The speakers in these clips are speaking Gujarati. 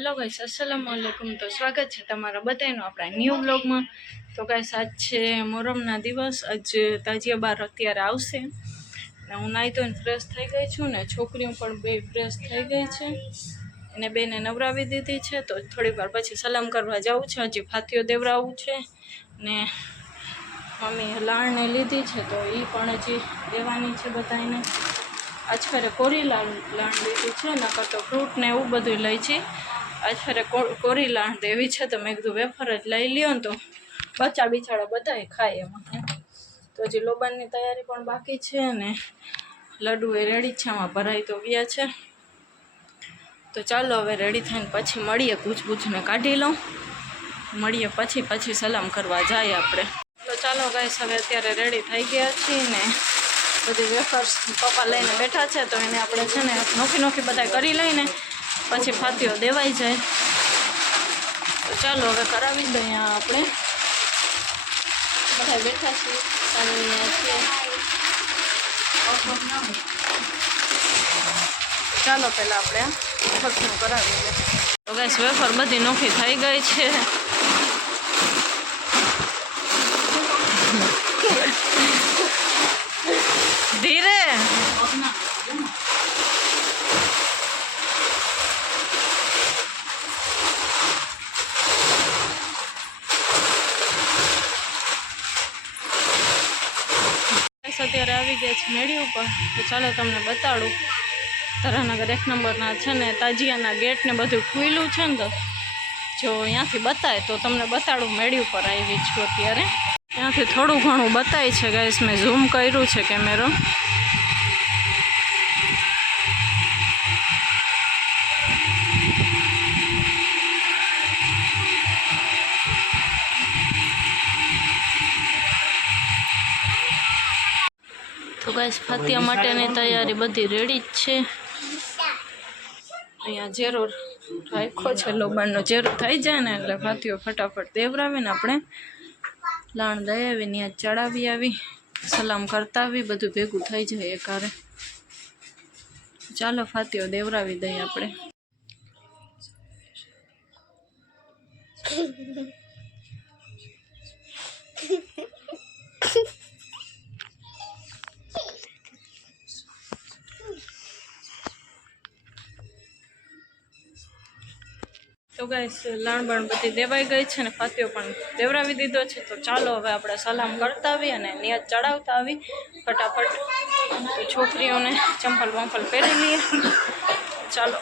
હેલો ગાઈસ, अस्सलाम वालेकुम। तो स्वागत है તમારા બધાનું આપણા ન્યૂ બ્લોગમાં। તો ગાઈસ, આજ છે મોહરમના દિવસ। આજ તાજિયા બાર અત્યારે આવશે ને હું નાઈ તો ફ્રેશ થઈ ગઈ છું ને છોકરીઓ પણ બે ફ્રેશ થઈ ગઈ છે અને બેને નવરાવી દીધી છે। તો થોડી વાર પછી સલામ કરવા જાવું છે, હજી ફાતિયો દેવરાવું છે ને મમ્મી લાણને લીધી છે તો એ પણ હજી દેવાની છે બધાને। આજ ફરે કોરી લાણ લીધી છે, નકર તો ફ્રૂટ ને એવું બધું લઈ છે। આજ ફરે કોરી લાણ દેવી છે તો મેં કીધું વેફર જ લઈ લ્યો ને તો બચ્ચા બિચારા બધાય ખાય એમાં। તો હજી લોબાનની તૈયારી પણ બાકી છે ને લડ્ડુ એ રેડી છે, આમાં ભરાઈ તો ગયા છે। તો ચાલો હવે રેડી થઈને પછી મળીએ, પૂછને કાઢી લઉં, મળીએ પછી સલામ કરવા જાય આપણે। તો ચાલો ગાઈસ, હવે અત્યારે રેડી થઈ ગયા છીએ ને બધી વેફર્સ પપ્પા લઈને બેઠા છે તો એને આપણે છે ને નોખી બધા કરી લઈને પછી ફાતિયો દેવાઈ જાય। તો ચાલો હવે કરાવી દઈએ। આપણે બધા બેઠા છીએ, ચાલો પહેલાં આપણે વેફરનું કરાવી દઈએ। તો ગાઈસ, વેફર બધી નોખી થઈ ગઈ છે। ધીરે અત્યારે આવી ગયા છે મેળી ઉપર। તો ચાલો તમને બતાડું, ધરાનગર 1 નંબરના છે ને તાજિયાના ગેટ ને બધું ખુલ્લું છે ને, તો જો અહીંયાથી બતાય તો તમને બતાડું। મેળી ઉપર આવી છું અત્યારે, ત્યાંથી થોડું ઘણું બતાય છે ગાઈસ, મેં ઝૂમ કર્યું છે કેમેરો। તો ગાઈસ, ફાતિયા માટેની તૈયારી બધી રેડી જ છે। અહીંયા જેરો રાખ્યો છે, લોબાનનો જેરો થઈ જાય ને એટલે ફાતિયો ફટાફટ દેવરાવીને આપણે લાણ દઈ આવી, ત્યાં ચડાવી આવી, સલામ કરતા આવી, બધું ભેગું થઈ જાય એકારે। ચાલો ફાતિયો દેવરાવી દઈએ આપણે। તો ગાઈસ, લાણ બાણ બધી દેવાઈ ગઈ છે ને ફાતિયો પણ દેવરાવી દીધો છે। તો ચાલો હવે આપણે સલામ કરતા આવી અને નિયત ચડાવતા આવી ફટાફટ। તો છોકરીઓને ચંપલ વંપલ પહેરી લઈએ। ચાલો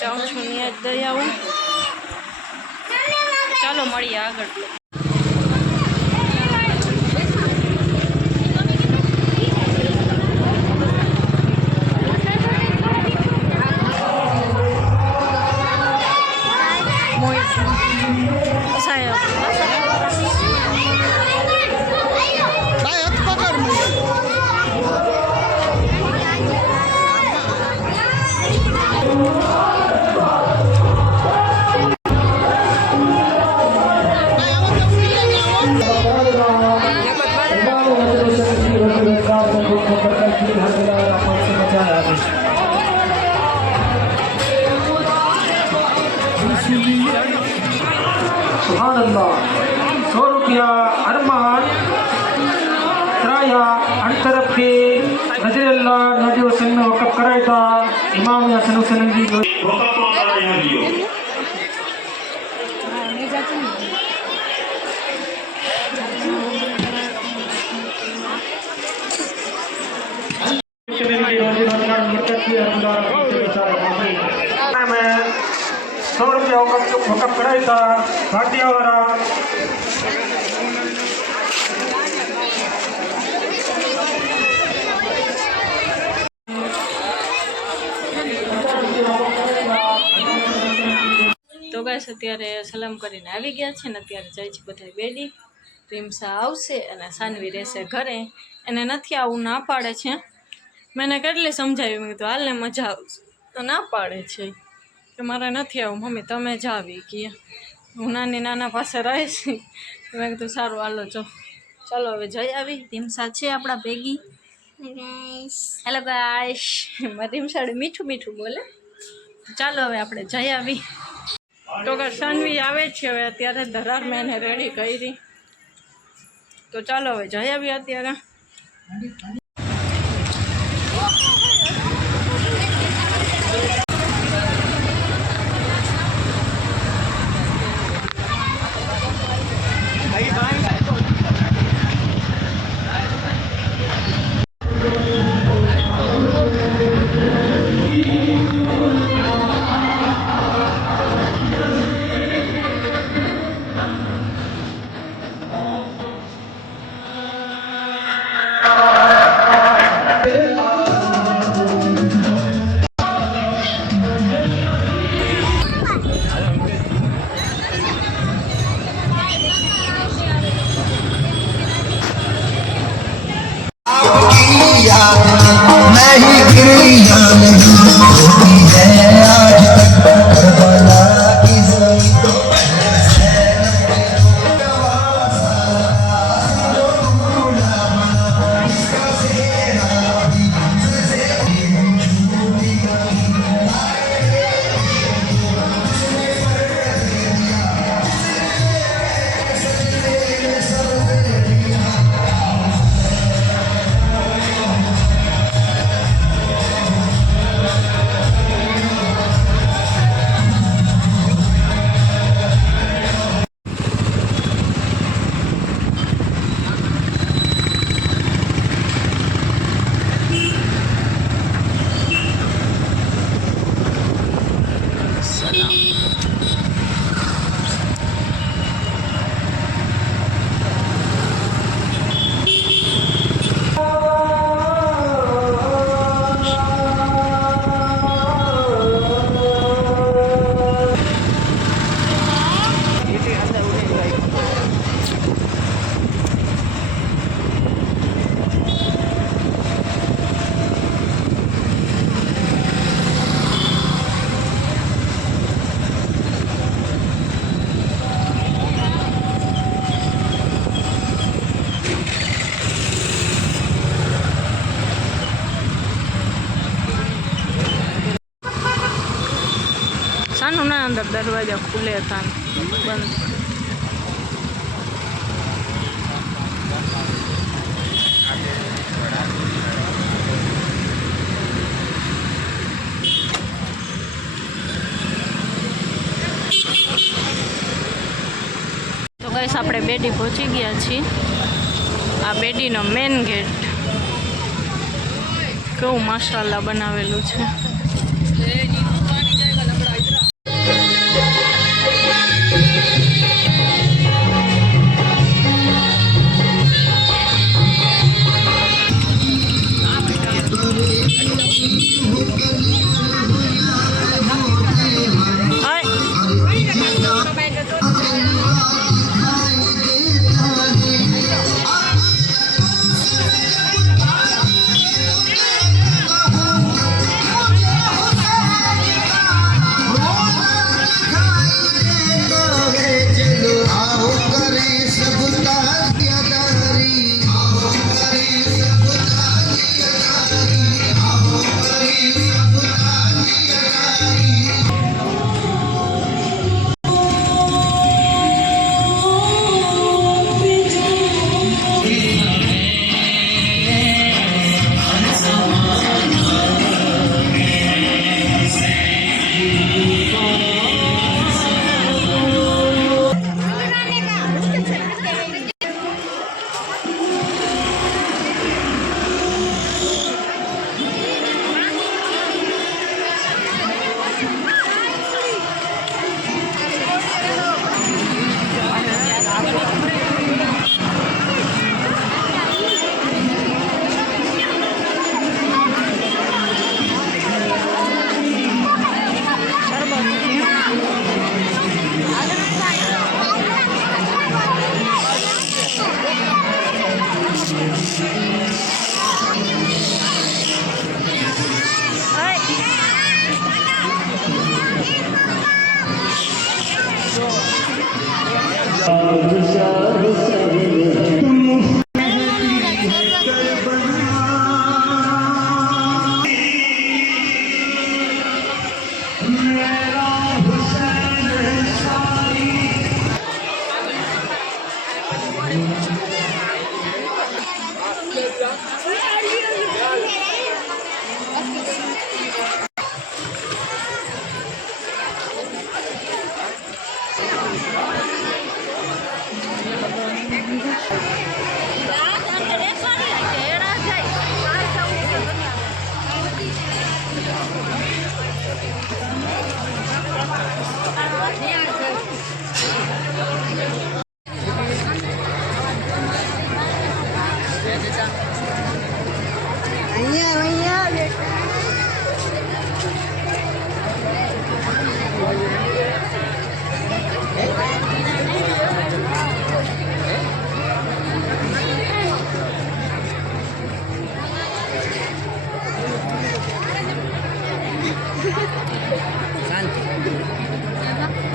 જાઉં છું નિયત દઈ આવું। ચાલો મળીએ આગળ। ₹100 अरमान त्राया अनतरफ के नजरल्ला नदियों से में वक़्फ़ कराया था इमाम या सनुसनंदी ₹100 वक़्फ़ कराया था भाटिया वाला। તો ગાઈસ, અત્યારે સલામ કરીને આવી ગયા છે ને અત્યારે જાય છે બધા બેડી। રીમસા આવશે અને સાનવી રહેશે ઘરે, એને નથી આવું ના પાડે છે। મેં કેટલી સમજાવી, મેં કીધું હાલને મજા આવશે તો ના પાડે છે કે મારે નથી આવું મમ્મી, તમે જ આવી કે હું નાના પાસે રહીશ। મેં કીધું સારું હાલો જો। ચાલો હવે જઈ આવી। રીમસા છે આપણા ભેગી। હેલો ગાઈસ, મારી રીમસાડી મીઠું બોલે। ચાલો હવે આપણે જઈ આવી. તો કે સાનવી આવે છે હવે અત્યારે, ધરાર મેં એને રેડી કરી. તો ચાલો હવે જઈ આવી અત્યારે. नहीं गिरिया नहीं होती है आज तक करबला की जमीन સાનું ના અંદર દરવાજા ખુલે હતા ને બંધ. તો ગાઈસ આપણે બેડી પહોંચી ગયા છીએ. આ બેડીનો મેન ગેટ કેવું માશાલ્લાહ બનાવેલું છે.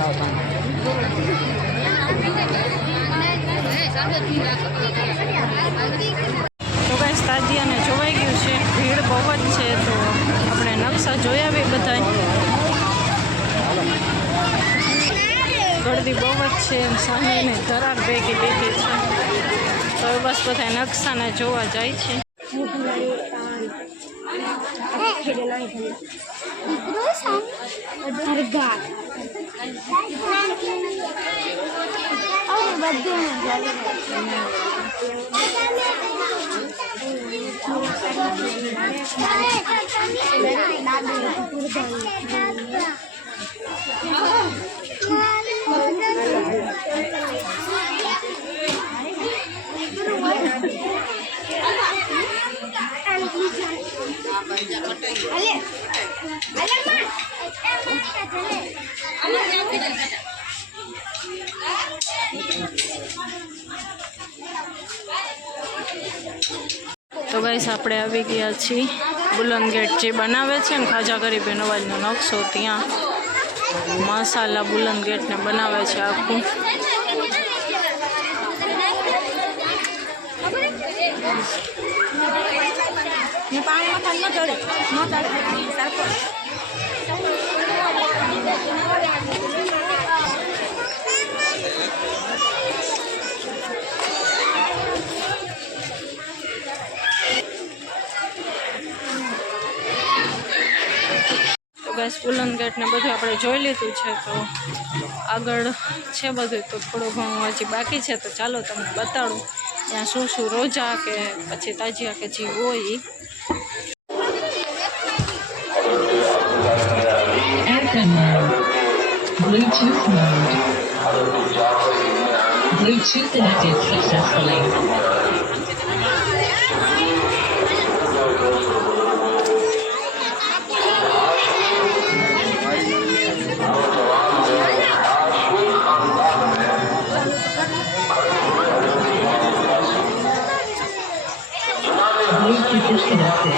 તો ગાઈસ તાજિયાને જોવાઈ ગયું છે, ભીડ બહુ જ છે. તો આપણે નકશા જોઈ આવીએ બધાય. ગળદી બહુ જ છે, સામેને ધરાર ભેગી બેઠી છે. તો બસ બધા નકશાને જોવા જાય છે. તો ગાઈસ આપણે આવી ગયા છીએ બુલંદ ગેટ જે બનાવે છે ને ખાજા ગરીબે નવાજનો નકશો, ત્યાં મસાલા બુલંદ ગેટને બનાવે છે આખું. બસ બુલંદ ગેટ ને બધું આપણે જોઈ લીધું છે. તો આગળ છે બધું, તો થોડું ઘણું હજી બાકી છે. તો ચાલો તમને બતાડું ત્યાં શું શું રોજા કે પછી તાજિયા કે જે હોય. Bluetooth mode. Bluetooth connected successfully. Bluetooth disconnected.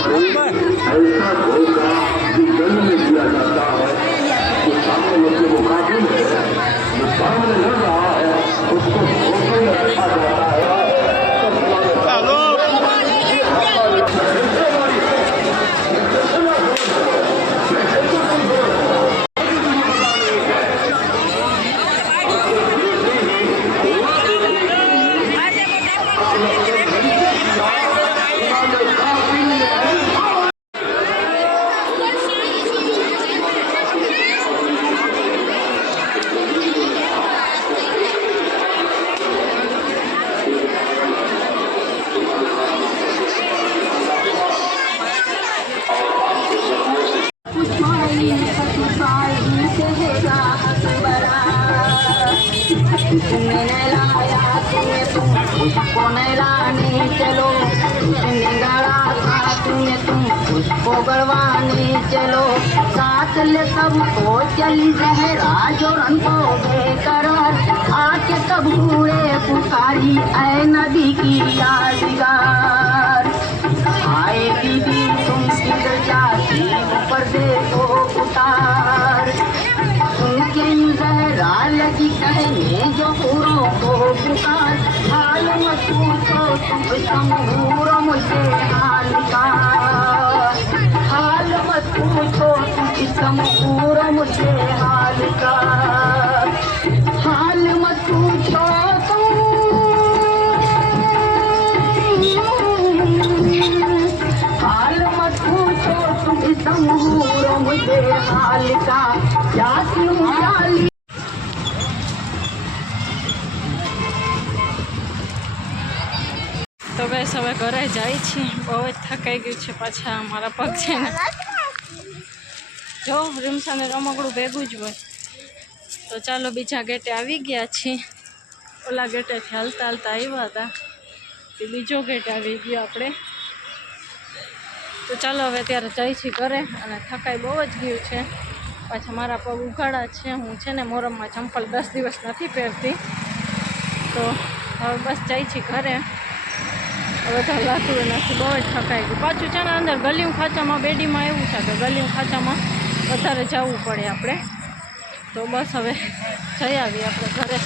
ऐसा धोखा जो जन्म में दिया जाता है, जो सामने बच्चे को काफी है, जो सामने लड़ रहा है उसको धोखे में रखा जाता है। तुम्हें लाया उसको नहलाने चलो, उसने गड़ा था तुम्हें तुम उसको गड़वाने चलो। साथ ले सबको चली जहरा जो रन को बेकरार, आके तब हुए पुकारी ऐ नदी की यादगार। आए दीदी तुम किधर जाती ऊपर देखो उतार, उनके जहरा लगी कहने जो पूरों को पुकार। हाल मत पूछो तुम समूरो मुझे हाल का, हाल मत पूछो तुम समूरो मुझे हाल का, हाल मत पूछो तुम, हाल मत पूछो तुम समूरो मुझे हाल का। जाती हूँ जाली તો બસ હવે ઘરે જાય છે, બહુ જ થકાઈ ગયું છે પાછા મારા પગ છે ને, જો રીમસાને રમકડું ભેગું જ હોય. તો ચાલો બીજા ગેટે આવી ગયા છીએ, ઓલા ગેટેથી હાલતા હાલતા આવ્યા હતા, એ બીજો ગેટ આવી ગયો આપણે. તો ચાલો હવે ત્યારે જાય છીએ ઘરે, અને થકાઈ બહુ જ ગયું છે પાછા મારા પગ ઉઘાડા છે. હું છે ને મોરમમાં ચંપલ 10 દિવસ નથી પહેરતી, તો હવે બસ જાય છીએ ઘરે. હવે તો લાતું નથી, બહુ જ થકાઈ ગયું. પાછું છે ને અંદર ગલીયું ખાંચામાં બેડીમાં એવું છે કે ગલીયું ખાંચામાં વધારે જવું પડે આપણે. તો બસ હવે જઈ આવીએ આપણે ઘરે.